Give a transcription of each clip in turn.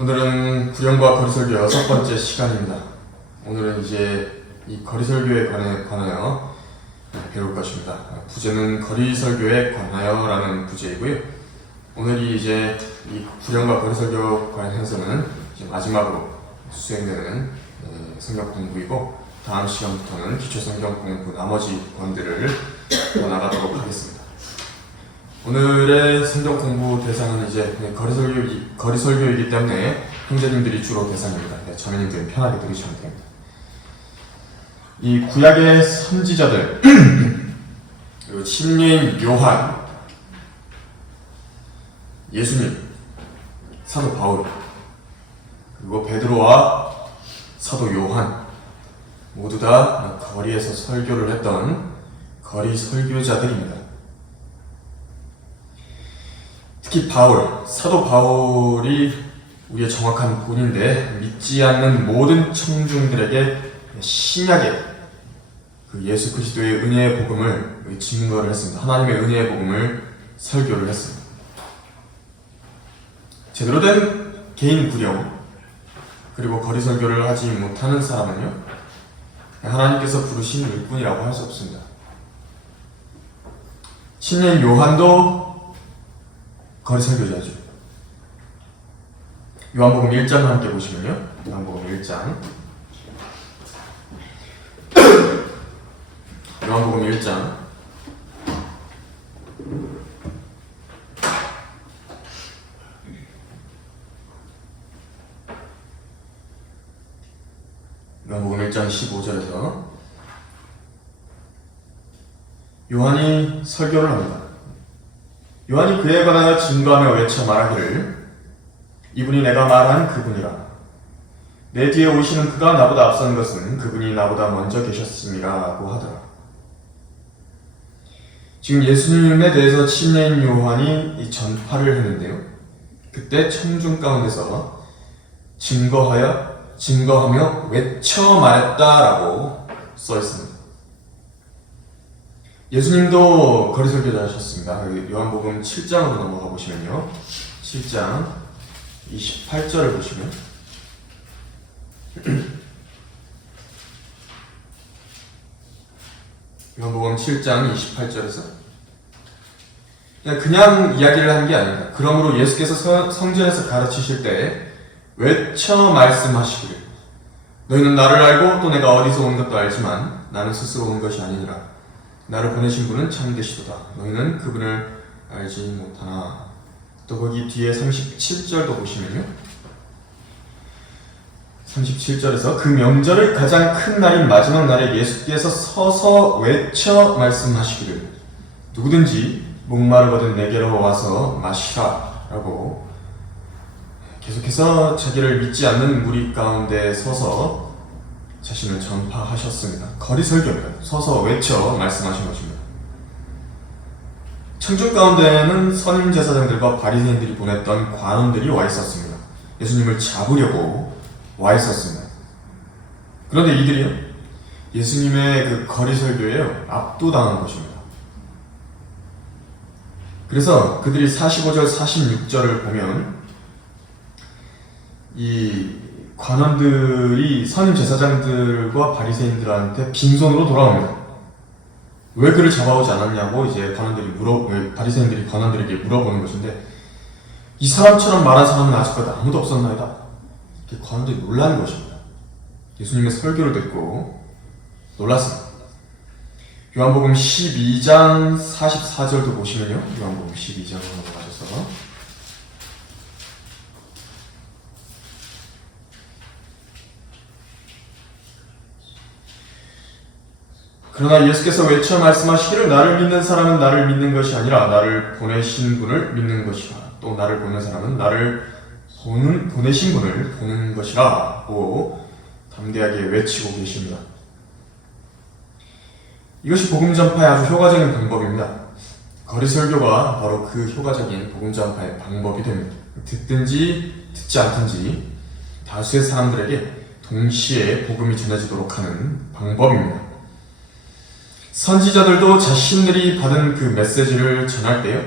오늘은 구령과 거리설교 6번째 시간입니다. 오늘은 이제 이 거리설교에 관하여 배울 것입니다. 부제는 거리설교에 관하여라는 부제이고요. 오늘이 이제 이 구령과 거리설교 관해서는 이제 마지막으로 수행되는 성경 공부이고, 다음 시간부터는 기초 성경 공부 나머지 권들을 나가도록 하겠습니다. 오늘의 성경 공부 대상은 이제 거리설교이기 때문에 형제님들이 주로 대상입니다. 자매님들은 편하게 들으시면 됩니다. 이 구약의 선지자들, 그리고 신예인 요한, 예수님, 사도 바울, 그리고 베드로와 사도 요한 모두 다 거리에서 설교를 했던 거리 설교자들입니다. 특히 사도 바울이 우리의 정확한 본인데, 믿지 않는 모든 청중들에게 신약의 그 예수 그리스도의 은혜의 복음을 증거를 했습니다. 하나님의 은혜의 복음을 설교를 했습니다. 제대로 된 개인 구령, 그리고 거리 설교를 하지 못하는 사람은요, 하나님께서 부르신 일꾼이라고 할 수 없습니다. 신인 요한도 거리 설교자죠. 요한복음 1장을 함께 보시면요. 요한복음 1장. 요한복음 1장. 요한복음 1장 15절에서 요한이 설교를 합니다. 요한이 그에 관하여 증거하며 외쳐 말하기를, 이분이 내가 말한 그분이라. 내 뒤에 오시는 그가 나보다 앞선 것은 그분이 나보다 먼저 계셨음이라고 하더라. 지금 예수님에 대해서 신예인 요한이 이 전파를 했는데요, 그때 청중 가운데서 증거하며 외쳐 말했다라고 써 있습니다. 예수님도 거리 설교자 하셨습니다. 요한복음 7장으로 넘어가 보시면요. 7장 28절을 보시면 요한복음 7장 28절에서 그냥 이야기를 한 게 아닙니다. 그러므로 예수께서 성전에서 가르치실 때 외쳐 말씀하시기를, 너희는 나를 알고 또 내가 어디서 온 것도 알지만 나는 스스로 온 것이 아니니라. 나를 보내신 분은 참되시도다. 너희는 그분을 알지 못하나. 또 거기 뒤에 37절도 보시면요. 37절에서 그 명절을 가장 큰 날인 마지막 날에 예수께서 서서 외쳐 말씀하시기를, 누구든지 목마르거든 내게로 와서 마시라 라고 계속해서 자기를 믿지 않는 무리 가운데 서서 자신을 전파하셨습니다. 거리 설교입니다. 서서 외쳐 말씀하신 것입니다. 청중 가운데에는 선임 제사장들과 바리새인들이 보냈던 관원들이 와 있었습니다. 예수님을 잡으려고 와 있었습니다. 그런데 이들이요, 예수님의 그 거리 설교에 압도당한 것입니다. 그래서 그들이 45절, 46절을 보면 이 관원들이 선임 제사장들과 바리새인들한테 빈손으로 돌아옵니다. 왜 그를 잡아오지 않았냐고 이제 바리새인들이 관원들에게 물어보는 것인데, 이 사람처럼 말한 사람은 아직까지 아무도 없었나이다. 관원들이 놀라는 것입니다. 예수님의 설교를 듣고 놀랐습니다. 요한복음 12장 44절도 보시면요. 요한복음 12장으로 넘어가셔서 그러나 예수께서 외쳐 말씀하시기를, 나를 믿는 사람은 나를 믿는 것이 아니라 나를 보내신 분을 믿는 것이라. 또 나를 보는 사람은 나를 보내신 분을 보는 것이라고 담대하게 외치고 계십니다. 이것이 복음 전파의 아주 효과적인 방법입니다. 거리 설교가 바로 그 효과적인 복음 전파의 방법이 됩니다. 듣든지 듣지 않든지 다수의 사람들에게 동시에 복음이 전해지도록 하는 방법입니다. 선지자들도 자신들이 받은 그 메시지를 전할 때요,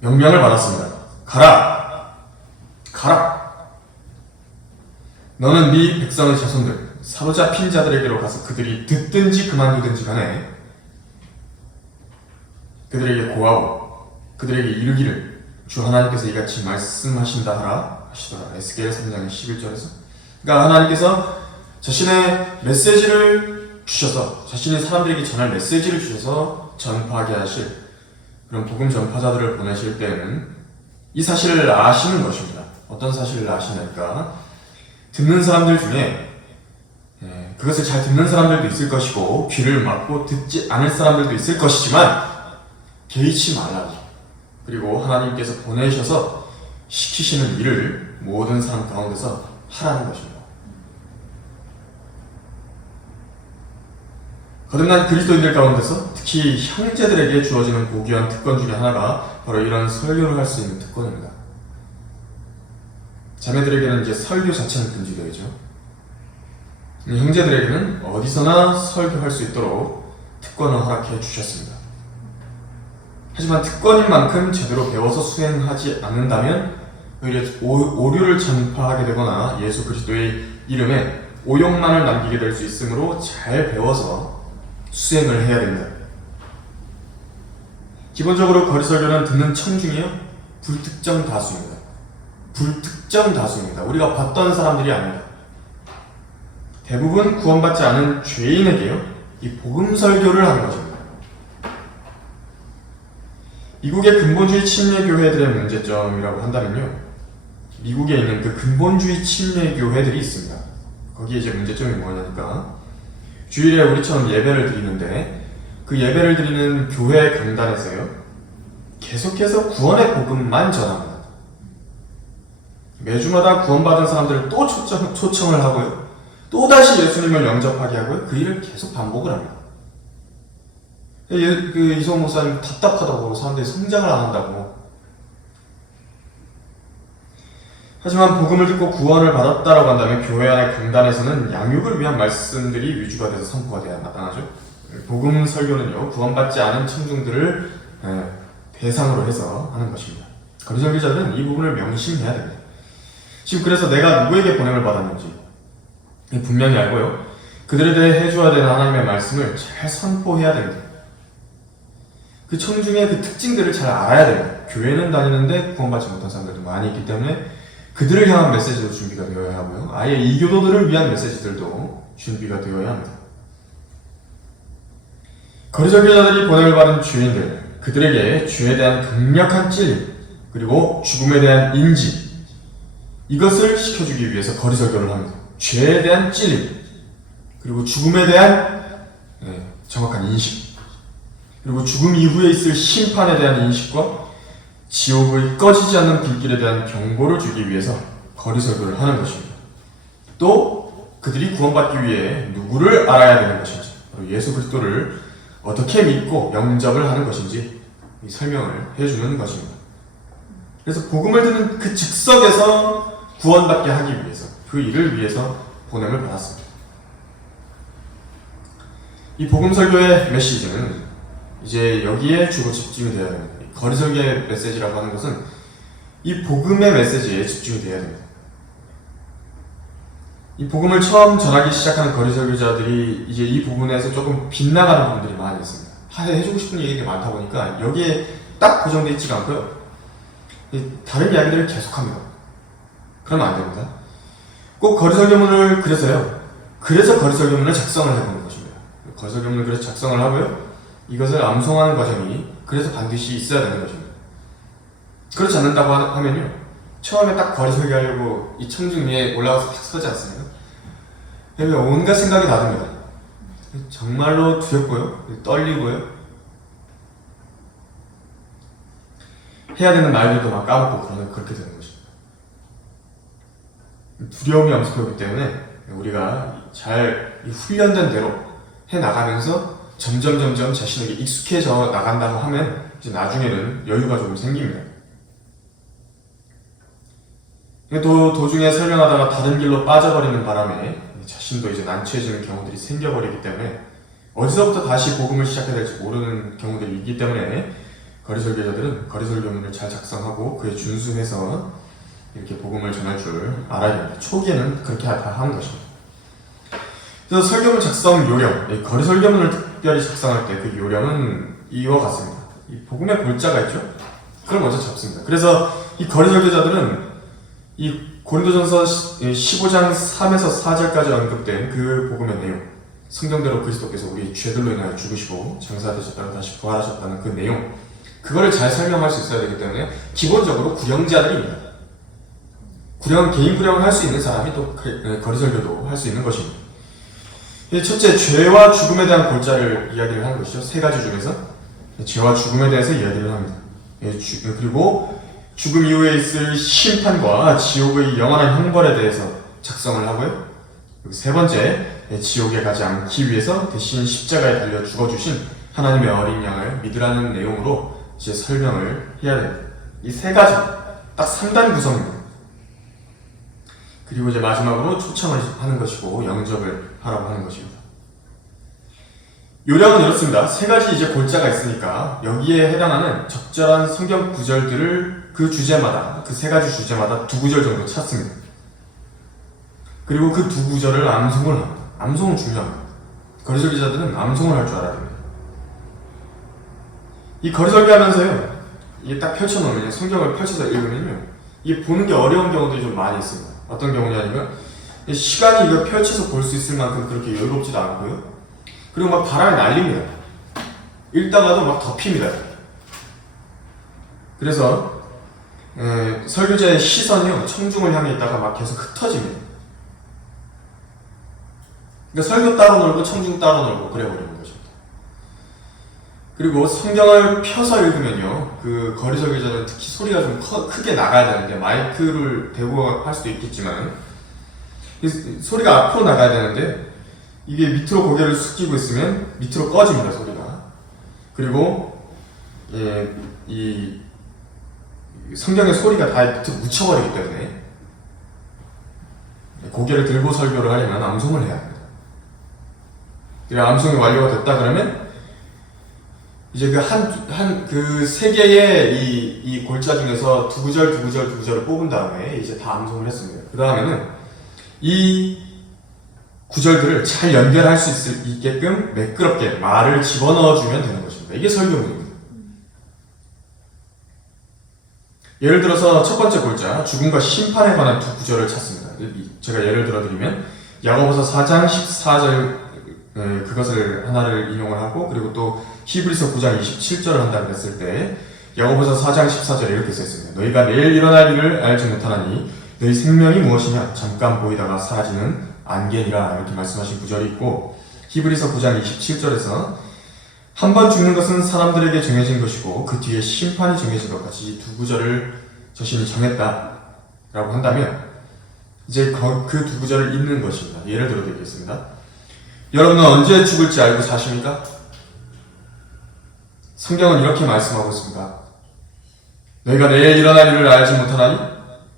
명령을 받았습니다. 가라! 너는 네 백성의 자손들 사로잡힌 자들에게로 가서 그들이 듣든지 그만두든지 간에 그들에게 고하고 그들에게 이르기를 주 하나님께서 이같이 말씀하신다 하라 하시더라. 에스겔 3장 11절에서 그러니까 하나님께서 자신의 메시지를 주셔서 자신이 사람들에게 전할 메시지를 주셔서 전파하게 하실 그런 복음 전파자들을 보내실 때에는 이 사실을 아시는 것입니다. 어떤 사실을 아시냐니까 듣는 사람들 중에 그것을 잘 듣는 사람들도 있을 것이고 귀를 막고 듣지 않을 사람들도 있을 것이지만 개의치 말라. 그리고 하나님께서 보내셔서 시키시는 일을 모든 사람 가운데서 하라는 것입니다. 거듭난 그리스도인들 가운데서 특히 형제들에게 주어지는 고귀한 특권 중에 하나가 바로 이런 설교를 할 수 있는 특권입니다. 자매들에게는 이제 설교 자체는 금지되어있죠. 형제들에게는 어디서나 설교할 수 있도록 특권을 허락해 주셨습니다. 하지만 특권인 만큼 제대로 배워서 수행하지 않는다면 오히려 오류를 전파하게 되거나 예수 그리스도의 이름에 오용만을 남기게 될 수 있으므로 잘 배워서 수행을 해야 됩니다. 기본적으로 거리설교는 듣는 청중이요 불특정 다수입니다. 불특정 다수입니다. 우리가 봤던 사람들이 아닙니다. 대부분 구원받지 않은 죄인에게요 이 복음 설교를 하는 것입니다. 미국의 근본주의 침례 교회들의 문제점이라고 한다면요, 미국에 있는 그 근본주의 침례 교회들이 있습니다. 거기에 이제 문제점이 뭐냐니까 주일에 우리처럼 예배를 드리는데 그 예배를 드리는 교회 강단에서요 계속해서 구원의 복음만 전합니다. 매주마다 구원받은 사람들을 또 초청을 하고요 또다시 예수님을 영접하게 하고요 그 일을 계속 반복을 합니다. 그 이성 목사님 답답하다고 사람들이 성장을 안 한다고. 하지만 복음을 듣고 구원을 받았다라고 한다면 교회 안의 강단에서는 양육을 위한 말씀들이 위주가 돼서 선포가 되어야 마땅하죠. 복음 설교는요 구원받지 않은 청중들을 대상으로 해서 하는 것입니다. 거리설교자들은 이 부분을 명심해야 됩니다. 지금 그래서 내가 누구에게 보냄을 받았는지 분명히 알고요 그들에 대해 해줘야 되는 하나님의 말씀을 잘 선포해야 됩니다. 그 청중의 그 특징들을 잘 알아야 됩니다. 교회는 다니는데 구원받지 못한 사람들도 많이 있기 때문에 그들을 향한 메시지도 준비가 되어야 하고요 아예 이교도들을 위한 메시지들도 준비가 되어야 합니다. 거리설교자들이 보냄을 받은 죄인들, 그들에게 죄에 대한 강력한 찔림 그리고 죽음에 대한 인지 이것을 시켜주기 위해서 거리설교를 합니다. 죄에 대한 찔림 그리고 죽음에 대한 정확한 인식 그리고 죽음 이후에 있을 심판에 대한 인식과 지옥의 꺼지지 않는 불길에 대한 경고를 주기 위해서 거리설교를 하는 것입니다. 또 그들이 구원받기 위해 누구를 알아야 되는 것인지 바로 예수 그리스도를 어떻게 믿고 영접을 하는 것인지 설명을 해주는 것입니다. 그래서 복음을 듣는 그 즉석에서 구원받게 하기 위해서 그 일을 위해서 보냄을 받았습니다. 이 복음 설교의 메시지는 이제 여기에 주로 집중이 되어야 됩니다. 거리설교의 메시지라고 하는 것은 이 복음의 메시지에 집중이 되어야 됩니다. 이 복음을 처음 전하기 시작하는 거리설교자들이 이제 이 부분에서 조금 빗나가는 부분들이 많이 있습니다. 해주고 싶은 얘기가 많다 보니까 여기에 딱 고정되어 있지가 않고요 다른 이야기들을 계속합니다. 그러면 안 됩니다. 꼭 거리설교문을 그래서 거리설교문을 작성을 해보는 것입니다. 거리설교문을 그래서 작성을 하고요 이것을 암송하는 과정이 그래서 반드시 있어야 되는 것입니다. 그렇지 않는다고 하면요 처음에 딱 거리 설교하려고 이 청중 위에 올라가서 딱 서지 않습니까? 온갖 생각이 다 듭니다. 정말로 두렵고요 떨리고요 해야 되는 말들도 막 까먹고 그렇게 되는 것입니다. 두려움이 엄습하기 때문에 우리가 잘 훈련된 대로 해나가면서 점점 자신에게 익숙해져 나간다고 하면 이제 나중에는 여유가 좀 생깁니다. 도중에 설명하다가 다른 길로 빠져버리는 바람에 자신도 이제 난처해지는 경우들이 생겨버리기 때문에 어디서부터 다시 복음을 시작해야 될지 모르는 경우들이 있기 때문에 거리설교자들은 거리설교문을 잘 작성하고 그에 준수해서 이렇게 복음을 전할 줄 알아야 됩니다. 초기에는 그렇게 다 하는 것입니다. 그래서 설교문 작성 요령, 이 거리 설교문을 특별히 작성할 때 그 요령은 이와 같습니다. 이 복음의 골자가 있죠? 그걸 먼저 잡습니다. 그래서 이 거리 설교자들은 이 고린도전서 15장 3에서 4절까지 언급된 그 복음의 내용, 성경대로 그리스도께서 우리 죄들로 인하여 죽으시고 장사되셨다가 다시 부활하셨다는 그 내용, 그거를 잘 설명할 수 있어야 되기 때문에 기본적으로 구령자들입니다. 개인 구령을 할 수 있는 사람이 또 거리 설교도 할 수 있는 것입니다. 첫째, 죄와 죽음에 대한 골자를 이야기를 하는 것이죠. 세 가지 중에서 죄와 죽음에 대해서 이야기를 합니다. 그리고 죽음 이후에 있을 심판과 지옥의 영원한 형벌에 대해서 작성을 하고요. 그리고 세 번째, 지옥에 가지 않기 위해서 대신 십자가에 달려 죽어주신 하나님의 어린 양을 믿으라는 내용으로 이제 설명을 해야 됩니다. 이 세 가지, 딱 3단 구성입니다. 그리고 이제 마지막으로 초청을 하는 것이고 영접을 하라고 하는 것입니다. 요령은 이렇습니다. 세 가지 이제 골자가 있으니까 여기에 해당하는 적절한 성경 구절들을 그 주제마다, 그 세 가지 주제마다 2구절 정도 찾습니다. 그리고 그 2구절을 암송을 합니다. 암송은 중요합니다. 거리설교자들은 암송을 할 줄 알아야 됩니다. 이 거리설교하면서요, 이게 딱 펼쳐놓으면, 성경을 펼쳐서 읽으면요, 이게 보는 게 어려운 경우들이 좀 많이 있습니다. 어떤 경우냐면, 시간이 이거 펼쳐서 볼 수 있을 만큼 그렇게 여유롭지도 않고요. 그리고 막 바람이 날립니다. 읽다가도 막 덮입니다. 그래서 설교자의 시선이요, 청중을 향해 있다가 막 계속 흩어집니다. 그러니까 설교 따로 놀고 청중 따로 놀고 그래버리는 거죠. 그리고 성경을 펴서 읽으면요, 그 거리 설교자는 특히 소리가 좀 크게 나가야 되는데, 마이크를 대고 할 수도 있겠지만 소리가 앞으로 나가야 되는데 이게 밑으로 고개를 숙이고 있으면 밑으로 꺼집니다, 소리가. 그리고 이 성경의 소리가 다 밑으로 묻혀버리기 때문에 고개를 들고 설교를 하려면 암송을 해야 합니다. 암송이 완료가 됐다 그러면 이제 그 세 개의 이 골자 중에서 2구절을 뽑은 다음에 이제 다 암송을 했습니다. 그 다음에는 이 구절들을 잘 연결할 수 있게끔 매끄럽게 말을 집어넣어주면 되는 것입니다. 이게 설교문입니다. 예를 들어서 첫 번째 골자, 죽음과 심판에 관한 2구절을 찾습니다. 제가 예를 들어드리면 야고보서 4장 14절 그것을 하나를 인용을 하고, 그리고 또 히브리서 9장 27절을 한다고 했을 때 야고보서 4장 14절에 이렇게 써있습니다. 너희가 내일 일어날 일을 알지 못하나니 너희 생명이 무엇이냐 잠깐 보이다가 사라지는 안개니라, 이렇게 말씀하신 구절이 있고, 히브리서 9장 27절에서 한 번 죽는 것은 사람들에게 정해진 것이고 그 뒤에 심판이 정해진 것 같이 이 2구절을 자신이 정했다 라고 한다면 이제 그 2구절을 읽는 것입니다. 예를 들어 드리겠습니다. 여러분은 언제 죽을지 알고 사십니까? 성경은 이렇게 말씀하고 있습니다. 너희가 내일 일어날 일을 알지 못하나니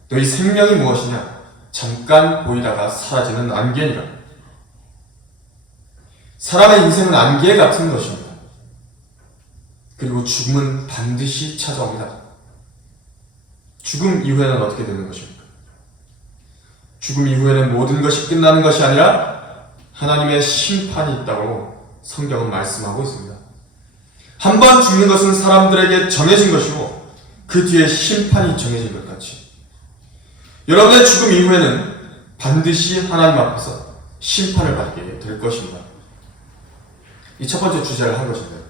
너희 생명이 무엇이냐 잠깐 보이다가 사라지는 안개니라. 사람의 인생은 안개 같은 것입니다. 그리고 죽음은 반드시 찾아옵니다. 죽음 이후에는 어떻게 되는 것입니까? 죽음 이후에는 모든 것이 끝나는 것이 아니라 하나님의 심판이 있다고 성경은 말씀하고 있습니다. 한 번 죽는 것은 사람들에게 정해진 것이고 그 뒤에 심판이 정해진 것 같이 여러분의 죽음 이후에는 반드시 하나님 앞에서 심판을 받게 될 것입니다. 이 첫 번째 주제를 한 것입니다.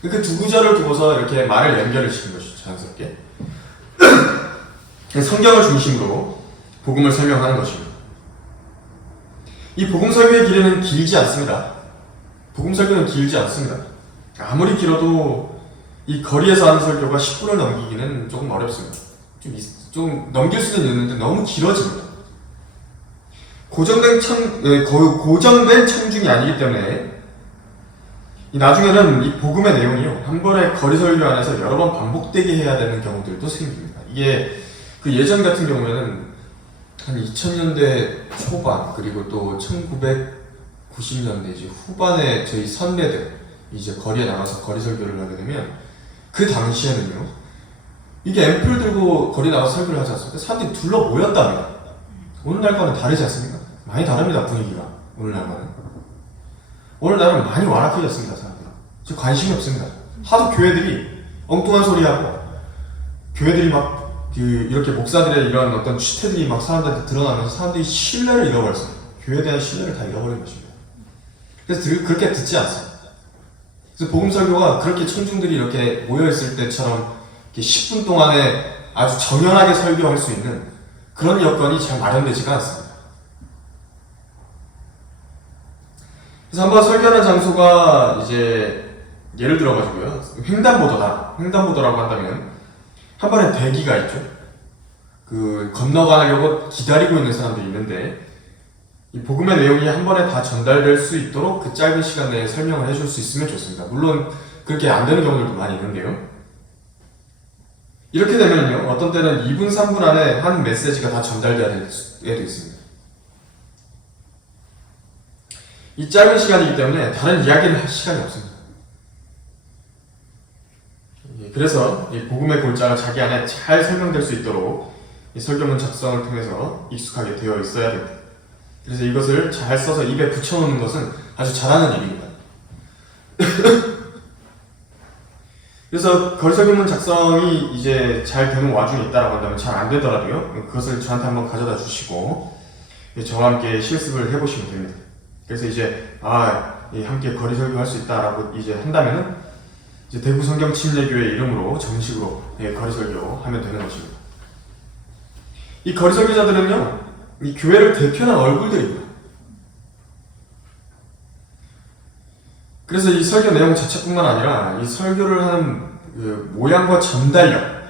그 2구절을 두고서 이렇게 말을 연결을 시킨 것이죠. 자연스럽게 성경을 중심으로 복음을 설명하는 것입니다. 이 복음 설교의 길이는 길지 않습니다. 복음 설교는 길지 않습니다. 아무리 길어도 이 거리에서 하는 설교가 10분을 넘기기는 조금 어렵습니다. 좀 넘길 수는 있는데 너무 길어집니다. 고정된 청중이 아니기 때문에 나중에는 이 복음의 내용이요, 한 번의 거리 설교 안에서 여러 번 반복되게 해야 되는 경우들도 생깁니다. 이게 그 예전 같은 경우에는 한 2000년대 초반 그리고 또 1990년대 이제 후반에 저희 선배들 이제 거리에 나가서 거리 설교를 하게 되면 그 당시에는요, 이게 앰플 들고 거리 나가서 설교를 하지 않습니까? 사람들이 둘러 모였다면 오늘날과는 다르지 않습니까? 많이 다릅니다, 분위기가. 오늘날과는. 오늘날은 많이 완악해졌습니다, 사람들은. 지금 관심이 없습니다. 하도 교회들이 엉뚱한 소리 하고, 교회들이 막, 이렇게 목사들의 이런 어떤 취태들이 막 사람들한테 드러나면서 사람들이 신뢰를 잃어버렸어요. 교회에 대한 신뢰를 다 잃어버린 것입니다. 그래서 그렇게 듣지 않습니다. 그래서 복음설교가 그렇게 청중들이 이렇게 모여있을 때처럼 이렇게 10분 동안에 아주 정연하게 설교할 수 있는 그런 여건이 잘 마련되지가 않습니다. 그래서 한번 설교하는 장소가 이제 예를 들어가지고요, 횡단보도라고 한다면 한 번에 대기가 있죠. 건너가려고 기다리고 있는 사람들이 있는데, 이 복음의 내용이 한 번에 다 전달될 수 있도록 그 짧은 시간 내에 설명을 해줄 수 있으면 좋습니다. 물론 그렇게 안 되는 경우들도 많이 있는데요. 이렇게 되면요, 어떤 때는 2분, 3분 안에 한 메시지가 다 전달돼야 될 때도 있습니다. 이 짧은 시간이기 때문에 다른 이야기를 할 시간이 없습니다. 그래서 이 복음의 골자가 자기 안에 잘 설명될 수 있도록 이 설교문 작성을 통해서 익숙하게 되어 있어야 됩니다. 그래서 이것을 잘 써서 입에 붙여놓는 것은 아주 잘하는 일입니다. 그래서 거리설교문 작성이 이제 잘 되는 와중에 있다라고 한다면 잘 안 되더라도요, 그것을 저한테 한번 가져다 주시고 저와 함께 실습을 해보시면 됩니다. 그래서 이제 함께 거리설교 할 수 있다라고 이제 한다면은 이제 대구 성경 침례교회 이름으로 정식으로 거리설교 하면 되는 것입니다. 이 거리설교자들은요, 이 교회를 대표하는 얼굴들입니다. 그래서 이 설교 내용 자체뿐만 아니라 이 설교를 하는 모양과 전달력,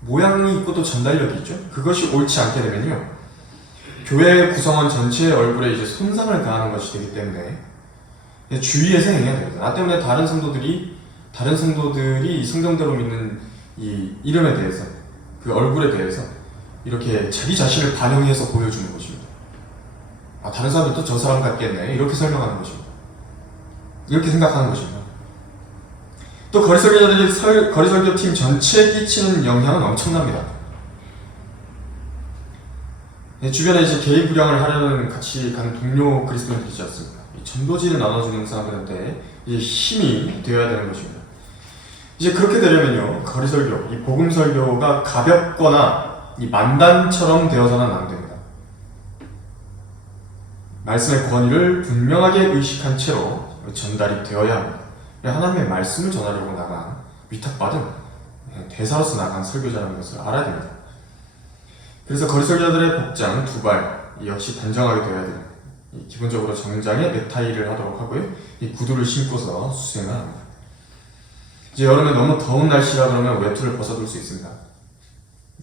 모양이 있고 또 전달력이 있죠. 그것이 옳지 않게 되면요, 교회 구성원 전체의 얼굴에 이제 손상을 가하는 것이 되기 때문에 주의해서 행해야 됩니다. 나 때문에 다른 성도들이 성경대로 믿는 이 이름에 대해서, 그 얼굴에 대해서 이렇게 자기 자신을 반영해서 보여주는 것입니다. 다른 사람들도 저 사람 같겠네, 이렇게 설명하는 것입니다. 이렇게 생각하는 것입니다. 또 거리설교자들이 거리설교팀 전체에 끼치는 영향은 엄청납니다. 주변에 이제 개인 부양을 하려는 같이 가는 동료 그리스도인들이 있지 않습니까? 전도지를 나눠주는 사람들한테 이제 힘이 되어야 되는 것입니다. 이제 그렇게 되려면요, 거리설교, 이 복음설교가 가볍거나 이 만단처럼 되어서는 안 됩니다. 말씀의 권위를 분명하게 의식한 채로 전달이 되어야 합니다. 하나님의 말씀을 전하려고 나간, 위탁받은 대사로서 나간 설교자라는 것을 알아야 됩니다. 그래서 거리설교자들의 복장, 두발 역시 단정하게 되어야 됩니다. 기본적으로 정장에 넥타이를 하도록 하고요, 이 구두를 신고서 수행을 합니다. 이제 여름에 너무 더운 날씨라 그러면 외투를 벗어둘 수 있습니다.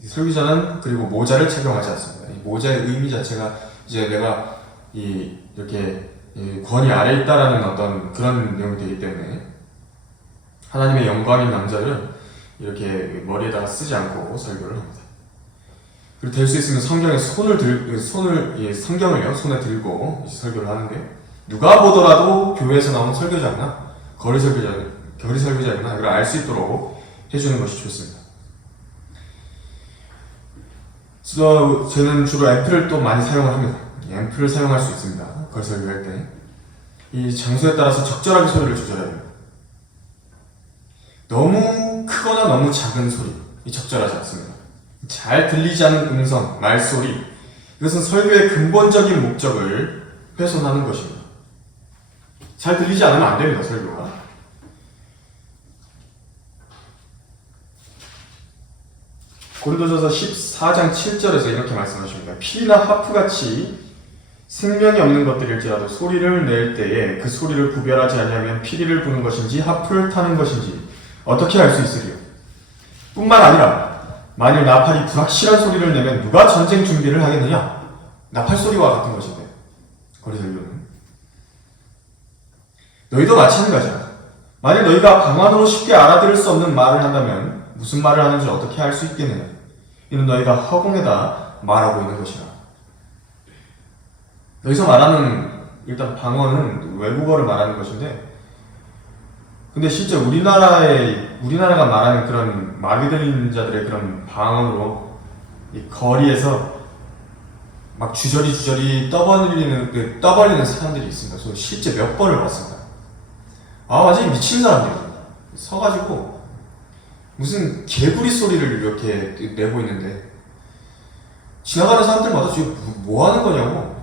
설교자는 그리고 모자를 착용하지 않습니다. 이 모자의 의미 자체가 이제 내가 이렇게 권위 아래 있다라는 어떤 그런 내용이 되기 때문에 하나님의 영광인 남자들은 이렇게 머리에다가 쓰지 않고 설교를 합니다. 그리고 될 수 있으면 성경을요 손에 들고 설교를 하는데, 누가 보더라도 교회에서 나온 설교자구나, 거리설교자구나 이걸 알 수 있도록 해주는 것이 좋습니다. 저는 주로 앰플을 또 많이 사용을 합니다. 앰플을 사용할 수 있습니다. 거리설교할 때 이 장소에 따라서 적절하게 소리를 조절해야 됩니다. 너무 크거나 너무 작은 소리, 적절하지 않습니다. 잘 들리지 않는 음성, 말소리, 이것은 설교의 근본적인 목적을 훼손하는 것입니다. 잘 들리지 않으면 안 됩니다, 설교가. 고린도전서 14장 7절에서 이렇게 말씀하십니다. 피나 하프같이 생명이 없는 것들일지라도 소리를 낼 때에 그 소리를 구별하지 않으면 피리를 부는 것인지 하프를 타는 것인지 어떻게 알 수 있으리요? 뿐만 아니라 만일 나팔이 불확실한 소리를 내면 누가 전쟁 준비를 하겠느냐? 나팔 소리와 같은 것인데, 거리설교는. 너희도 마찬가지야. 만일 너희가 방언으로 쉽게 알아들을 수 없는 말을 한다면 무슨 말을 하는지 어떻게 알 수 있겠느냐? 이는 너희가 허공에다 말하고 있는 것이라. 여기서 말하는 일단 방언은 외국어를 말하는 것인데, 근데 실제 우리나라가 말하는 그런 마귀 들린 자들의 그런 방언으로 이 거리에서 막 주저리 떠벌리는 사람들이 있습니다. 저 실제 몇 번을 봤습니다. 아, 완전히 미친 사람들이에요. 서가지고 무슨 개구리 소리를 이렇게 내고 있는데 지나가는 사람들마다 지금 뭐 하는 거냐고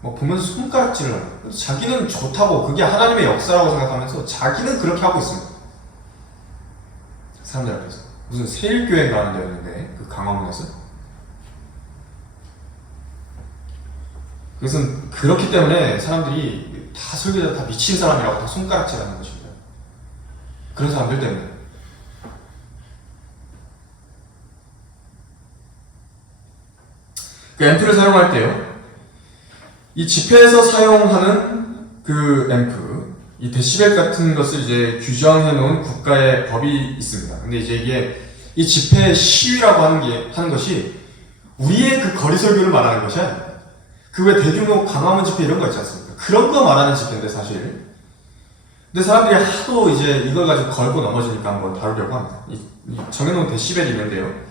막 보면서 손가락질을 하고 자기는 좋다고 그게 하나님의 역사라고 생각하면서 자기는 그렇게 하고 있습니다. 사람들 앞에서 무슨 세일교회 가는 데였는데 그 강화문에서 그래서 그렇기 때문에 사람들이 다 설교자 다 미친 사람이라고 다 손가락질하는 것입니다. 그런 사람들 때문에. 그 앰프를 사용할 때요, 이 집회에서 사용하는 그 앰프, 이 데시벨 같은 것을 이제 규정해 놓은 국가의 법이 있습니다. 근데 이제 이게 이 집회 시위라고 하는 것이 우리의 그 거리 설교를 말하는 것이 아니에요. 그 외 대규모 광화문 집회 이런 거 있지 않습니까? 그런 거 말하는 집회인데 사실. 근데 사람들이 하도 이제 이걸 가지고 걸고 넘어지니까 한번 다루려고 합니다. 이 정해놓은 데시벨이 있는데요.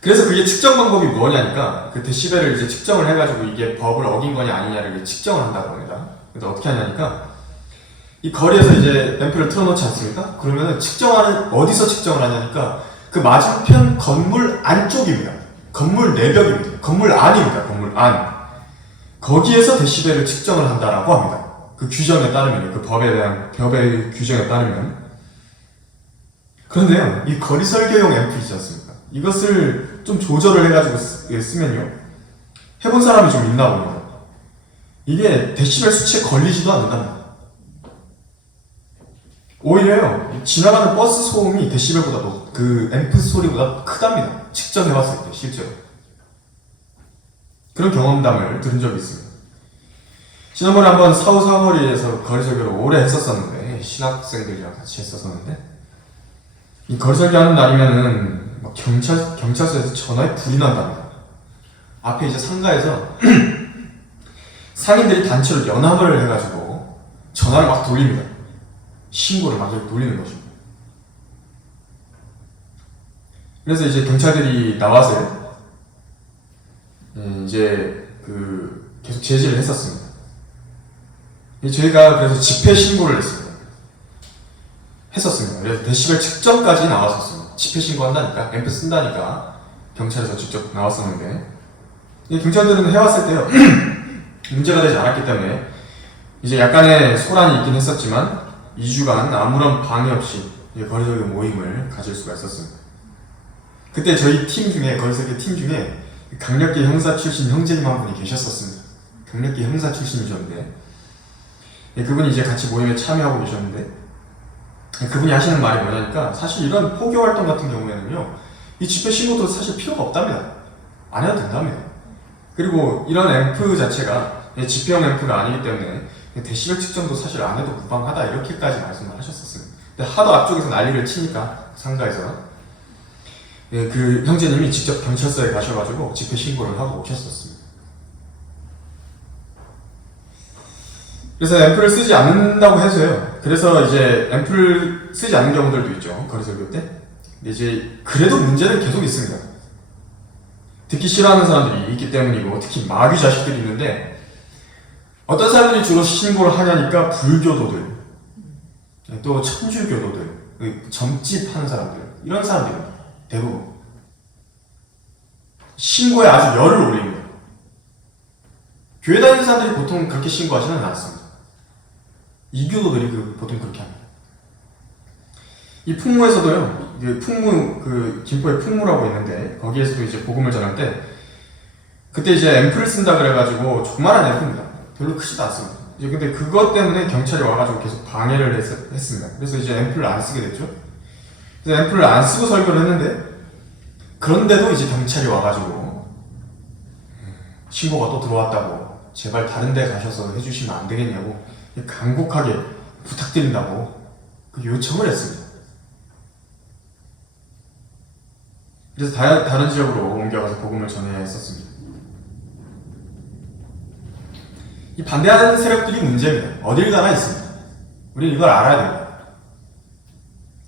그래서 그게 측정 방법이 뭐냐니까 그 데시벨을 이제 측정을 해가지고 이게 법을 어긴 거냐 아니냐를 측정을 한다고 합니다. 그래서 어떻게 하냐니까 이 거리에서 이제 앰프를 틀어놓지 않습니까? 그러면은 어디서 측정을 하냐니까 그 맞은편 건물 안쪽입니다. 건물 내벽입니다. 건물 안입니다. 건물 안. 거기에서 데시벨을 측정을 한다라고 합니다. 그 규정에 따르면, 그 법의 규정에 따르면. 그런데요, 이 거리 설교용 앰프 있지 않습니까? 이것을 좀 조절을 해가지고 쓰면요, 해본 사람이 좀 있나 봅니다. 이게 데시벨 수치에 걸리지도 않는답니다. 오히려요, 지나가는 버스 소음이 데시벨보다도 그 앰프 소리보다 크답니다. 측정해봤을 때, 실제로. 그런 경험담을 들은 적이 있습니다. 지난번에 한번 사후사거리에서 거리설교를 오래 했었었는데, 신학생들이랑 같이 했었었는데, 이 거리설교하는 날이면은 막 경찰서에서 전화에 불이 난답니다. 앞에 이제 상가에서 상인들이 단체로 연합을 해가지고 전화를 막 돌립니다. 신고를 막 돌리는 거죠. 그래서 이제 경찰들이 나와서 이제 계속 제지를 했었습니다. 저희가 그래서 집회 신고를 했었습니다. 그래서 데시벨 측정까지 나왔었습니다. 집회 신고한다니까, 앰프 쓴다니까 경찰에서 직접 나왔었는데 경찰들은 해왔을 때요 문제가 되지 않았기 때문에 이제 약간의 소란이 있긴 했었지만 2주간 아무런 방해 없이 거리설교 모임을 가질 수가 있었습니다. 그때 저희 팀 중에, 거리설교 팀 중에 강력계 형사 출신 형제님 한 분이 계셨었습니다. 강력계 형사 출신이셨는데 그분이 이제 같이 모임에 참여하고 계셨는데 그분이 하시는 말이 뭐냐니까 사실 이런 포교 활동 같은 경우에는요 이 집회 신고도 사실 필요가 없답니다. 안 해도 된답니다. 그리고 이런 앰프 자체가 집회용 앰프가 아니기 때문에 데시벨 측정도 사실 안 해도 무방하다 이렇게까지 말씀을 하셨었습니다. 근데 하도 앞쪽에서 난리를 치니까 상가에서 그 형제님이 직접 경찰서에 가셔가지고 집회 신고를 하고 오셨었습니다. 그래서 앰프를 쓰지 않는다고 해서요. 그래서 이제 앰프를 쓰지 않는 경우들도 있죠. 거리설교 때. 근데 이제 그래도 문제는 계속 있습니다. 듣기 싫어하는 사람들이 있기 때문이고 특히 마귀 자식들이 있는데 어떤 사람들이 주로 신고를 하냐니까 불교도들, 또 천주교도들, 점집 하는 사람들 이런 사람들입니다. 대부분 신고에 아주 열을 올립니다. 교회 다니는 사람들이 보통 그렇게 신고하지는 않습니다. 이교도들이 보통 그렇게 합니다. 이 풍무에서도요, 김포에 풍무라고 있는데 거기에서도 이제 복음을 전할 때 그때 이제 앰프를 쓴다 그래가지고 조그만한 앰프입니다. 별로 크지도 않습니다. 근데 그것 때문에 경찰이 와가지고 계속 방해를 했습니다. 그래서 이제 앰프를 안 쓰게 됐죠. 그래서 앰프를 안 쓰고 설교를 했는데 그런데도 이제 경찰이 와가지고 신고가 또 들어왔다고 제발 다른 데 가셔서 해주시면 안 되겠냐고 간곡하게 부탁드린다고 요청을 했습니다. 그래서 다른 지역으로 옮겨가서 복음을 전해야 했었습니다. 이 반대하는 세력들이 문제입니다. 어딜 가나 있습니다. 우리는 이걸 알아야 됩니다.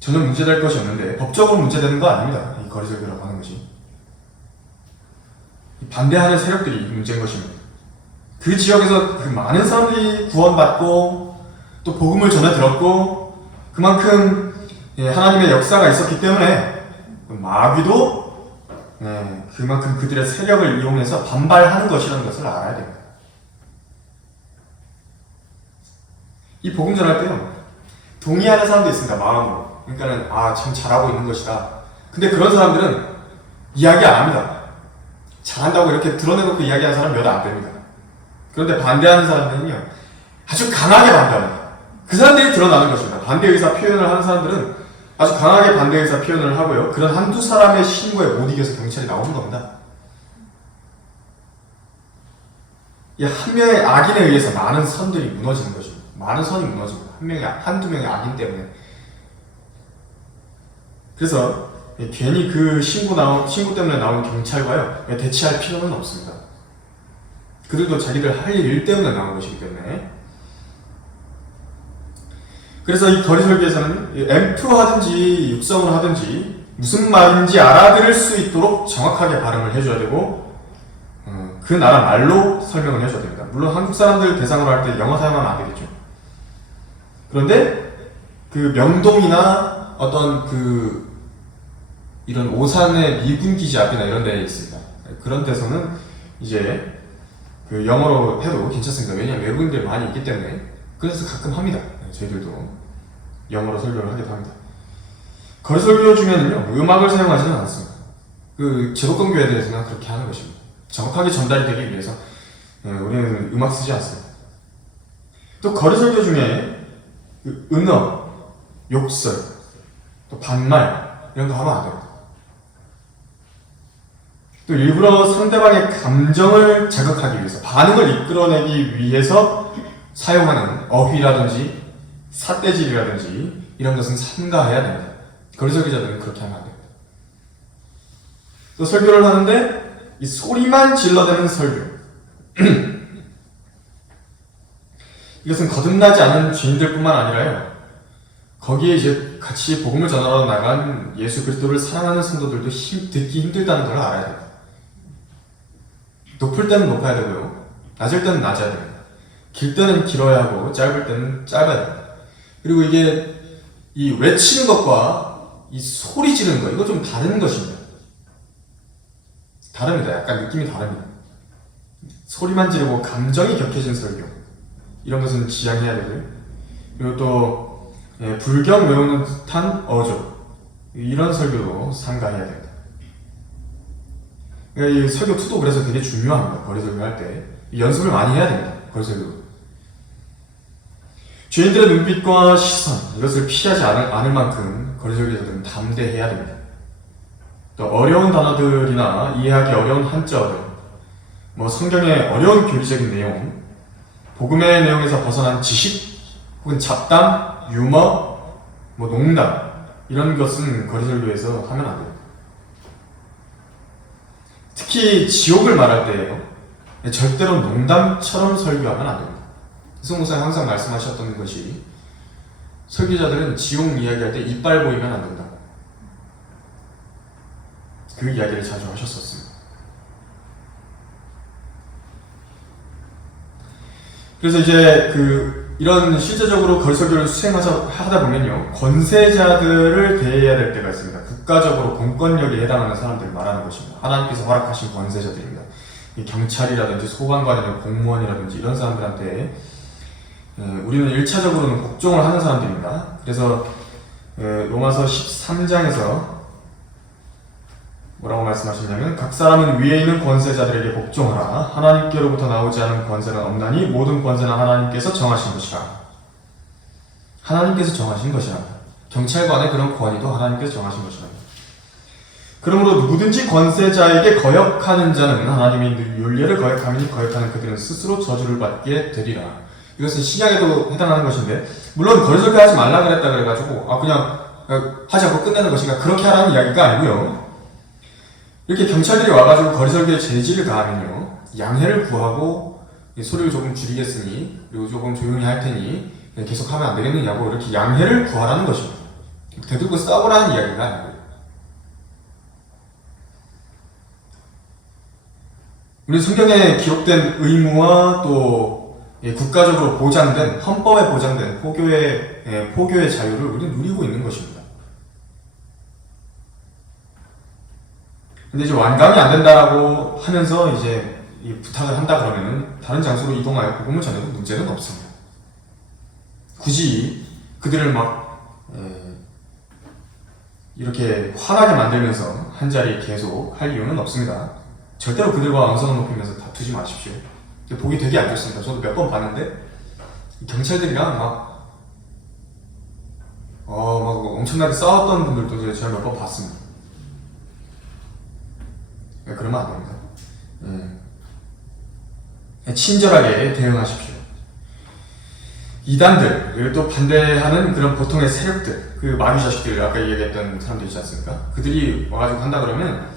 전혀 문제될 것이 없는데 법적으로 문제되는 거 아닙니다. 이 거리설교라고 하는 것이. 반대하는 세력들이 문제인 것입니다. 그 지역에서 그 많은 사람들이 구원받고 또 복음을 전해 들었고 그만큼 하나님의 역사가 있었기 때문에 마귀도 그만큼 그들의 세력을 이용해서 반발하는 것이라는 것을 알아야 됩니다. 이 복음 전할 때요, 동의하는 사람도 있습니다. 마음으로. 그러니까는 참 잘하고 있는 것이다. 근데 그런 사람들은 이야기 안 합니다. 잘한다고 이렇게 드러내놓고 이야기하는 사람 몇 안 됩니다. 그런데 반대하는 사람들은요, 아주 강하게 반대합니다. 그 사람들이 드러나는 것입니다. 반대 의사 표현을 하는 사람들은 아주 강하게 반대 의사 표현을 하고요, 그런 한두 사람의 신고에 못 이겨서 경찰이 나오는 겁니다. 이 한 명의 악인에 의해서 많은 선들이 무너지는 것입니다. 많은 선이 무너집니다. 한두 명의 악인 때문에. 그래서 괜히 그 신고 때문에 나온 경찰과요, 대치할 필요는 없습니다. 그들도 자기들 할 일 때문에 나온 것이기 때문에. 그래서 이 거리설교에서는 M2 하든지 육성을 하든지 무슨 말인지 알아들을 수 있도록 정확하게 발음을 해줘야 되고, 그 나라 말로 설명을 해줘야 됩니다. 물론 한국 사람들 대상으로 할 때 영어 사용하면 안 되겠죠. 그런데 그 명동이나 어떤 이런 오산의 미군 기지 앞이나 이런 데에 있습니다. 그런 데서는 이제 그 영어로 해도 괜찮습니다. 왜냐하면 외국인들이 많이 있기 때문에. 그래서 가끔 합니다. 저희들도 영어로 설교를 하기도 합니다. 거리 설교 중에는요, 음악을 사용하지는 않습니다. 그 제도권 교회들에서는 그렇게 하는 것입니다. 정확하게 전달이 되기 위해서 우리는 음악 쓰지 않습니다. 또 거리 설교 중에 은어, 욕설, 또 반말 이런 거 하면 안 됩니다. 또 일부러 상대방의 감정을 자극하기 위해서, 반응을 이끌어내기 위해서 사용하는 어휘라든지 삿대질이라든지 이런 것은 삼가해야 됩니다. 거리 설교자들은 그렇게 하면 안 됩니다. 또 설교를 하는데 이 소리만 질러대는 설교, 이것은 거듭나지 않은 죄인들뿐만 아니라요, 거기에 이제 같이 복음을 전하러 나간 예수 그리스도를 사랑하는 성도들도 듣기 힘들다는 걸 알아야 됩니다. 높을 때는 높아야 되고요, 낮을 때는 낮아야 됩니다. 길 때는 길어야 하고 짧을 때는 짧아야 됩니다. 그리고 이게 이 외치는 것과 이 소리 지르는 것, 이거 좀 다른 것입니다. 다릅니다. 약간 느낌이 다릅니다. 소리만 지르고 감정이 격해진 설교, 이런 것은 지양해야 되고요. 그리고 또 불경 외우는 듯한 어조, 이런 설교도 삼가해야 됩니다. 이 설교 투도 그래서 되게 중요합니다. 거리 설교할 때 연습을 많이 해야 됩니다. 거리 설교. 죄인들의 눈빛과 시선, 이것을 피하지 않을 만큼 거리 설교자들은 담대해야 됩니다. 또 어려운 단어들이나 이해하기 어려운 한자어들, 성경의 어려운 교리적인 내용, 복음의 내용에서 벗어난 지식, 혹은 잡담, 유머, 농담, 이런 것은 거리 설교에서 하면 안 됩니다. 특히 지옥을 말할 때예요, 절대로 농담처럼 설교하면 안 됩니다. 이승 목사님 항상 말씀하셨던 것이, 설교자들은 지옥 이야기할 때 이빨 보이면 안 된다. 그 이야기를 자주 하셨었습니다. 그래서 이제 이런 실제적으로 거리 설교를 수행하다 보면요, 권세자들을 대해야 될 때가 있습니다. 국가적으로 공권력에 해당하는 사람들을 말하는 것입니다. 하나님께서 허락하신 권세자들입니다. 경찰이라든지 소방관이라든지 공무원이라든지 이런 사람들한테 우리는 1차적으로는 복종을 하는 사람들입니다. 그래서 로마서 13장에서 뭐라고 말씀하시냐면, 각 사람은 위에 있는 권세자들에게 복종하라. 하나님께로부터 나오지 않은 권세는 없나니 모든 권세는 하나님께서 정하신 것이라. 하나님께서 정하신 것이라. 경찰관의 그런 권위도 하나님께서 정하신 것이라. 그러므로 누구든지 권세자에게 거역하는 자는 하나님의 윤례를 거역하니 거역하는 그들은 스스로 저주를 받게 되리라. 이것은 신약에도 해당하는 것인데, 물론 거리 설교하지 말라 그랬다 그래가지고 그냥 하지 않고 끝내는 것인가, 그렇게 하라는 이야기가 아니고요. 이렇게 경찰들이 와가지고 거리 설교에 제지를 가하면요, 양해를 구하고 소리를 조금 줄이겠으니, 그리고 조금 조용히 할 테니 계속하면 안 되겠느냐고 이렇게 양해를 구하라는 것입니다. 대들고 싸우라는 이야기가 아니고요. 우리 성경에 기록된 의무와 또 국가적으로 보장된, 헌법에 보장된 포교의 자유를 우리는 누리고 있는 것입니다. 근데 이제 완강이 안 된다라고 하면서 이제 이 부탁을 한다 그러면은 다른 장소로 이동하여 복음을 전해도 문제는 없습니다. 굳이 그들을 막 이렇게 화나게 만들면서 한 자리에 계속 할 이유는 없습니다. 절대로 그들과 언성을 높이면서 다투지 마십시오. 보기 되게 안 좋습니다. 저도 몇 번 봤는데 경찰들이랑 막 엄청나게 싸웠던 분들도 제가 몇 번 봤습니다. 그러면 안 됩니다. 친절하게 대응하십시오. 이단들, 그리고 또 반대하는 그런 보통의 세력들, 그 마귀 자식들, 아까 얘기했던 사람들 있지 않습니까? 그들이 와가지고 한다 그러면,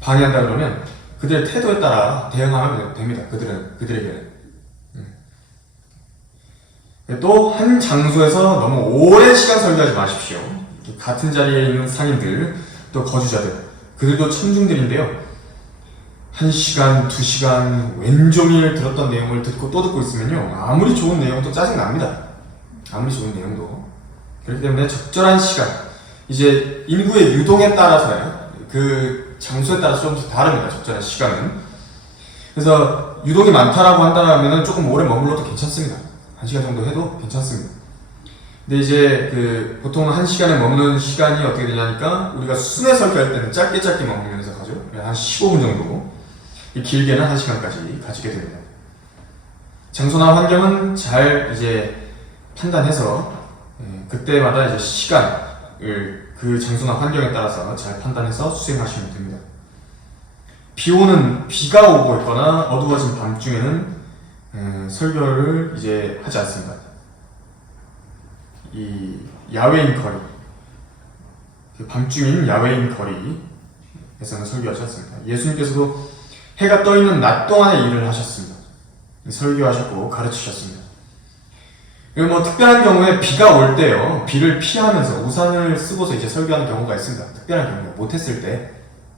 방해한다 그러면 그들의 태도에 따라 대응하면 됩니다. 그들에게는. 또 한 장소에서 너무 오랜 시간 설교하지 마십시오. 같은 자리에 있는 상인들, 또 거주자들, 그들도 천중들인데요. 1시간, 2시간, 왼종일 들었던 내용을 듣고 또 듣고 있으면요, 아무리 좋은 내용도 짜증납니다. 아무리 좋은 내용도. 그렇기 때문에 적절한 시간, 이제 인구의 유동에 따라서요, 그 장소에 따라서 조금씩 다릅니다. 적절한 시간은. 그래서 유동이 많다라고 한다면 조금 오래 머물러도 괜찮습니다. 1시간 정도 해도 괜찮습니다. 근데 이제 보통 1시간에 머무는 시간이 어떻게 되냐니까, 우리가 순회 설교할 때는 짧게 머무면서 가죠. 한 15분 정도. 길게는 1시간까지 가지게 됩니다. 장소나 환경은 잘 이제 판단해서 그때마다 이제 시간을 그 장소나 환경에 따라서 잘 판단해서 수행하시면 됩니다. 비가 오고 있거나 어두워진 밤중에는 설교를 이제 하지 않습니다. 이 야외인 거리, 밤중인 야외인 거리에서는 설교하지 않습니다. 예수님께서도 해가 떠있는 낮 동안에 일을 하셨습니다. 설교하셨고 가르치셨습니다. 그리고 특별한 경우에 비가 올 때요, 비를 피하면서 우산을 쓰고서 이제 설교하는 경우가 있습니다. 특별한 경우에 못했을 때,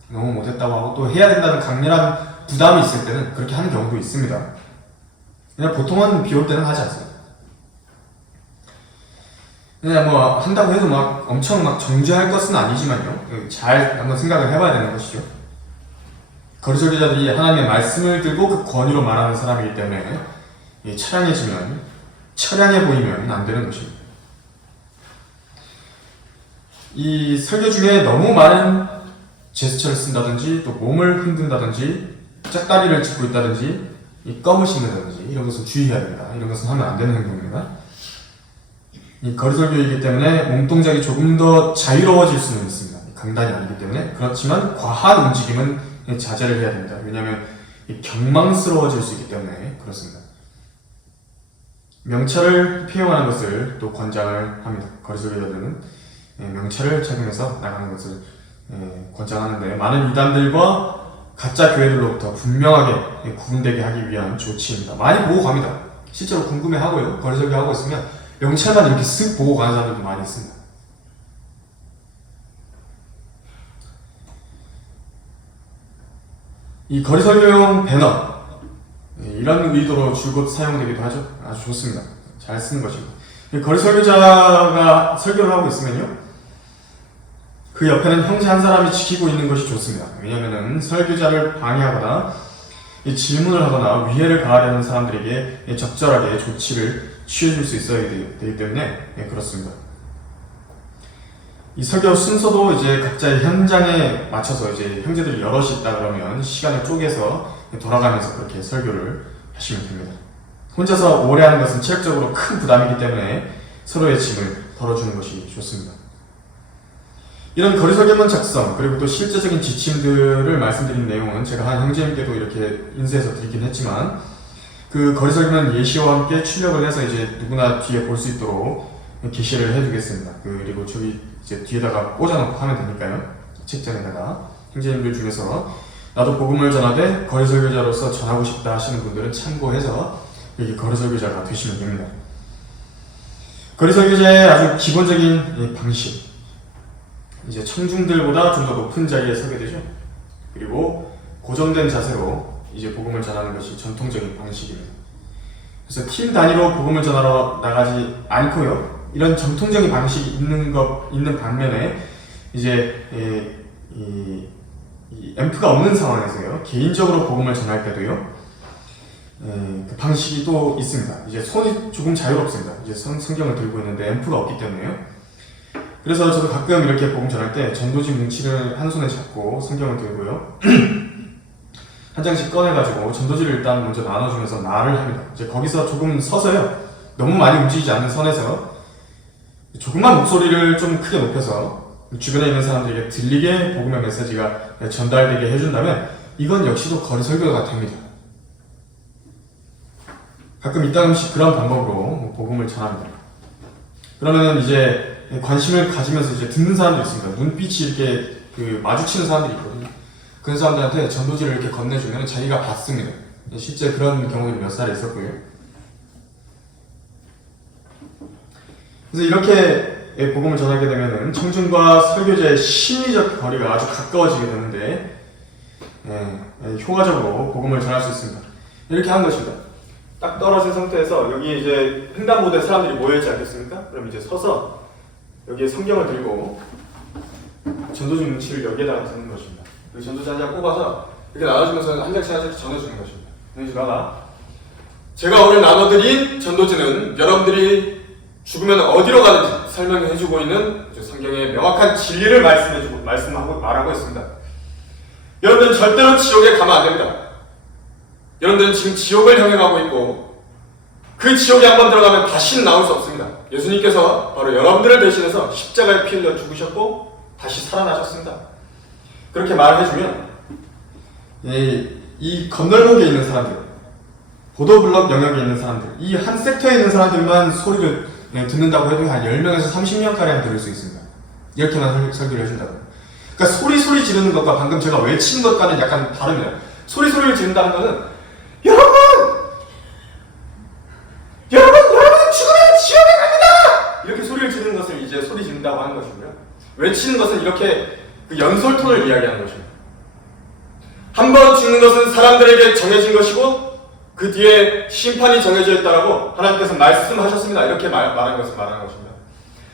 너무 못했다고 하고 또 해야 된다는 강렬한 부담이 있을 때는 그렇게 하는 경우도 있습니다. 그냥 보통은 비 올 때는 하지 않습니다. 그냥 한다고 해도 엄청 정죄할 것은 아니지만요, 잘 한번 생각을 해봐야 되는 것이죠. 거리 설교자들이 하나님의 말씀을 들고 그 권위로 말하는 사람이기 때문에 처량해 보이면 안 되는 것입니다. 이 설교 중에 너무 많은 제스처를 쓴다든지, 또 몸을 흔든다든지, 짝다리를 짚고 있다든지, 껌을 씹는다든지, 이런 것은 주의해야 됩니다. 이런 것은 하면 안 되는 행동입니다. 이 거리 설교이기 때문에 몸동작이 조금 더 자유로워질 수는 있습니다. 강단이 아니기 때문에. 그렇지만 과한 움직임은 자제를 해야 됩니다. 왜냐하면 경망스러워질 수 있기 때문에 그렇습니다. 명찰을 피용하는 것을 또 권장을 합니다. 거리 설교자들은 명찰을 착용해서 나가는 것을 권장하는데, 많은 이단들과 가짜 교회들로부터 분명하게 구분되게 하기 위한 조치입니다. 많이 보고 갑니다. 실제로 궁금해하고요. 거리 설교하고 있으면 명찰만 이렇게 쓱 보고 가는 사람들도 많이 있습니다. 이 거리 설교용 배너, 이런 의도로 줄곧 사용되기도 하죠. 아주 좋습니다. 잘 쓰는 것입니다. 거리 설교자가 설교를 하고 있으면요, 그 옆에는 형제 한 사람이 지키고 있는 것이 좋습니다. 왜냐하면 설교자를 방해하거나 질문을 하거나 위해를 가하려는 사람들에게 적절하게 조치를 취해줄 수 있어야 되기 때문에 그렇습니다. 이 설교 순서도 이제 각자의 현장에 맞춰서, 이제 형제들이 여럿이 있다 그러면 시간을 쪼개서 돌아가면서 그렇게 설교를 하시면 됩니다. 혼자서 오래 하는 것은 체력적으로 큰 부담이기 때문에 서로의 짐을 덜어주는 것이 좋습니다. 이런 거리 설교문 작성, 그리고 또 실제적인 지침들을 말씀드린 내용은 제가 한 형제님께도 이렇게 인쇄해서 드리긴 했지만, 그 거리 설교는 예시와 함께 출력을 해서 이제 누구나 뒤에 볼 수 있도록 게시를 해두겠습니다. 그리고 저기 이제 뒤에다가 꽂아놓고 하면 되니까요. 책장에다가. 형제님들 중에서 나도 복음을 전하되 거리 설교자로서 전하고 싶다 하시는 분들은 참고해서 여기 거리 설교자가 되시면 됩니다. 거리 설교자의 아주 기본적인 방식, 이제 청중들보다 좀 더 높은 자리에 서게 되죠. 그리고 고정된 자세로 이제 복음을 전하는 것이 전통적인 방식입니다. 그래서 팀 단위로 복음을 전하러 나가지 않고요. 이런 전통적인 방식이 있는 반면에 이제 이 앰프가 없는 상황에서요. 개인적으로 복음을 전할 때도요. 그 방식이 또 있습니다. 이제 손이 조금 자유롭습니다. 이제 성경을 들고 있는데 앰프가 없기 때문에요. 그래서 저도 가끔 이렇게 복음 전할 때 전도지 뭉치를 한 손에 잡고 성경을 들고요. 한 장씩 꺼내가지고 전도지를 일단 먼저 나눠주면서 말을 합니다. 이제 거기서 조금 서서요. 너무 많이 움직이지 않는 선에서 조금만 목소리를 좀 크게 높여서 주변에 있는 사람들에게 들리게 복음의 메시지가 전달되게 해준다면 이건 역시도 거리 설교가 됩니다. 가끔 이따금씩 그런 방법으로 복음을 전합니다. 그러면 이제 관심을 가지면서 이제 듣는 사람도 있습니다. 눈빛이 이렇게 마주치는 사람들이 있거든요. 그런 사람들한테 전도지를 이렇게 건네주면 자기가 받습니다. 실제 그런 경우도 몇 살에 있었고요. 그래서 이렇게 복음을 전하게 되면은 청중과 설교자의 심리적 거리가 아주 가까워지게 되는데 효과적으로 복음을 전할 수 있습니다. 이렇게 한 것입니다. 딱 떨어진 상태에서 여기 이제 횡단보도에 사람들이 모여있지 않겠습니까? 그럼 이제 서서 여기에 성경을 들고 전도지 문치를 여기에다가 드는 것입니다. 그 전도지 한 장 뽑아서 이렇게 나눠주면서 한 장씩 전해주는 것입니다. 여기다가 제가 오늘 나눠드린 전도지는 여러분들이 죽으면 어디로 가는지 설명해주고 있는 성경의 명확한 진리를 말씀하고 말하고 있습니다. 여러분들은 절대로 지옥에 가면 안 됩니다. 여러분들은 지금 지옥을 향해 가고 있고 그 지옥에 한번 들어가면 다시는 나올 수 없습니다. 예수님께서 바로 여러분들을 대신해서 십자가에 피 흘려 죽으셨고 다시 살아나셨습니다. 그렇게 말해주면 이 건널목에 있는 사람들, 보도블럭 영역에 있는 사람들, 이 한 섹터에 있는 사람들만 소리를 듣는다고 해도 한 10명에서 30명가량 들을 수 있습니다. 이렇게만 설교를 해준다고. 그러니까 소리 지르는 것과 방금 제가 외친 것과는 약간 다릅니다. 소리를 지른다는 것은 여러분 죽으면 지옥에 갑니다! 이렇게 소리를 지르는 것을 이제 소리 지른다고 하는 것이고요. 외치는 것은 이렇게 그 연설톤을 이야기하는 것입니다. 한 번 죽는 것은 사람들에게 정해진 것이고 그 뒤에 심판이 정해져 있다라고 하나님께서 말씀하셨습니다. 이렇게 말하는 것입니다.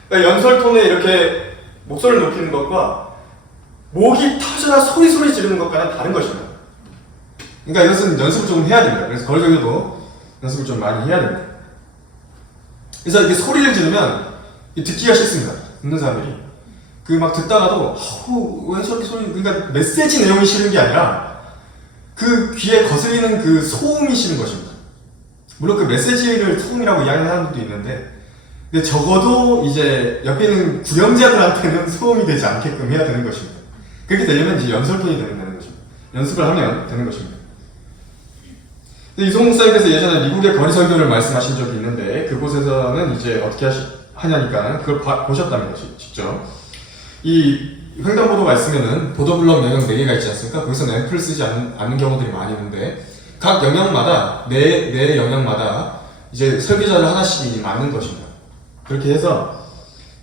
그러니까 연설톤에 이렇게 목소리를 높이는 것과 목이 터져라 소리 지르는 것과는 다른 것입니다. 그러니까 이것은 연습을 조금 해야 됩니다. 그래서 거리적으로도 연습을 좀 많이 해야 됩니다. 그래서 이렇게 소리를 지르면 듣기가 싫습니다. 듣는 사람들이. 막 듣다가도 왜 저렇게 그러니까 메시지 내용이 싫은 게 아니라 그 귀에 거슬리는 그 소음이 싫은 것입니다. 물론 그 메시지를 소음이라고 이야기하는 사람들도 있는데 근데 적어도 이제 옆에 있는 구경자들한테는 소음이 되지 않게끔 해야 되는 것입니다. 그렇게 되려면 이제 연설톤이 되는 것입니다. 연습을 하면 되는 것입니다. 이송 목사님께서 예전에 미국의 거리 설교를 말씀하신 적이 있는데 그곳에서는 이제 어떻게 하냐니까 그걸 보셨다는 것이 직접 이 횡단보도가 있으면은 보도블럭 영역 4개가 있지 않습니까? 거기서 앰프를 쓰지 않는 경우들이 많이 있는데 각 영역마다 내 영역마다 이제 설교자를 하나씩 맞는 것입니다. 그렇게 해서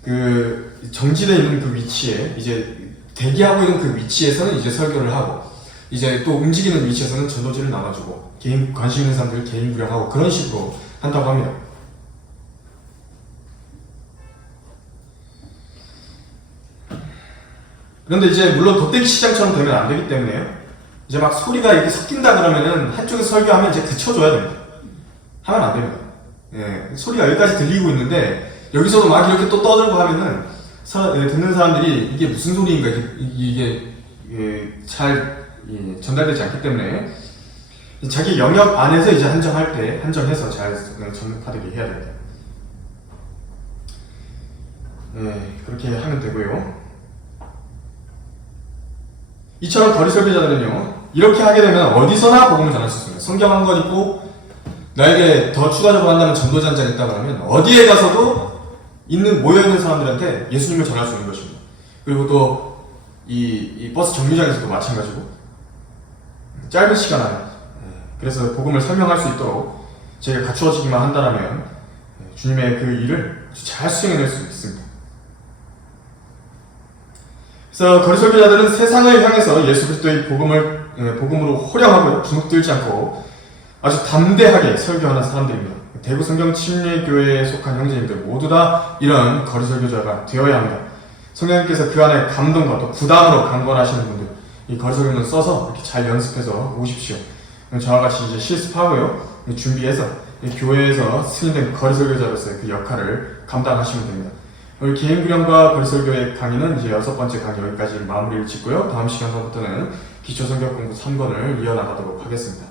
그 정지되어 있는 그 위치에 이제 대기하고 있는 그 위치에서는 이제 설교를 하고 이제 또 움직이는 위치에서는 전도지를 나눠주고 개인 관심 있는 사람들 개인 구령하고 그런 식으로 한다고 합니다. 그런데 이제 물론 돗대기 시장처럼 되면 안 되기 때문에요. 이제 막 소리가 이렇게 섞인다 그러면은 한쪽에서 설교하면 이제 그쳐줘야 됩니다. 하면 안 됩니다. 소리가 여기까지 들리고 있는데 여기서도 막 이렇게 또 떠들고 하면은 듣는 사람들이 이게 무슨 소리인가 이게 잘 전달되지 않기 때문에 자기 영역 안에서 이제 한정해서 잘 전파되게 해야 됩니다. 그렇게 하면 되고요. 이처럼 거리 설교자들은요, 이렇게 하게 되면 어디서나 복음을 전할 수 있습니다. 성경 한 권 있고, 나에게 더 추가적으로 한다면 전도지 한 장 있다고 하면, 어디에 가서도 모여있는 사람들한테 예수님을 전할 수 있는 것입니다. 그리고 또, 이 버스 정류장에서도 마찬가지고, 짧은 시간 안에, 그래서 복음을 설명할 수 있도록 제가 갖추어지기만 한다면, 주님의 그 일을 잘 수행해낼 수 있습니다. 그래서 거리 설교자들은 세상을 향해서 예수 그리스도의 복음으로 호령하고 주눅들지 않고 아주 담대하게 설교하는 사람들입니다. 대구 성경 침례교회에 속한 형제님들 모두 다 이런 거리 설교자가 되어야 합니다. 성령님께서 그 안에 감동과 또 부담으로 강권하시는 분들, 이 거리 설교는 써서 이렇게 잘 연습해서 오십시오. 저와 같이 이제 실습하고요, 준비해서 교회에서 승인된 거리 설교자로서의 그 역할을 감당하시면 됩니다. 오늘 개인구령과 거리설교의 강의는 이제 6번째 강의 여기까지 마무리를 짓고요. 다음 시간부터는 기초성경 공부 3권을 이어나가도록 하겠습니다.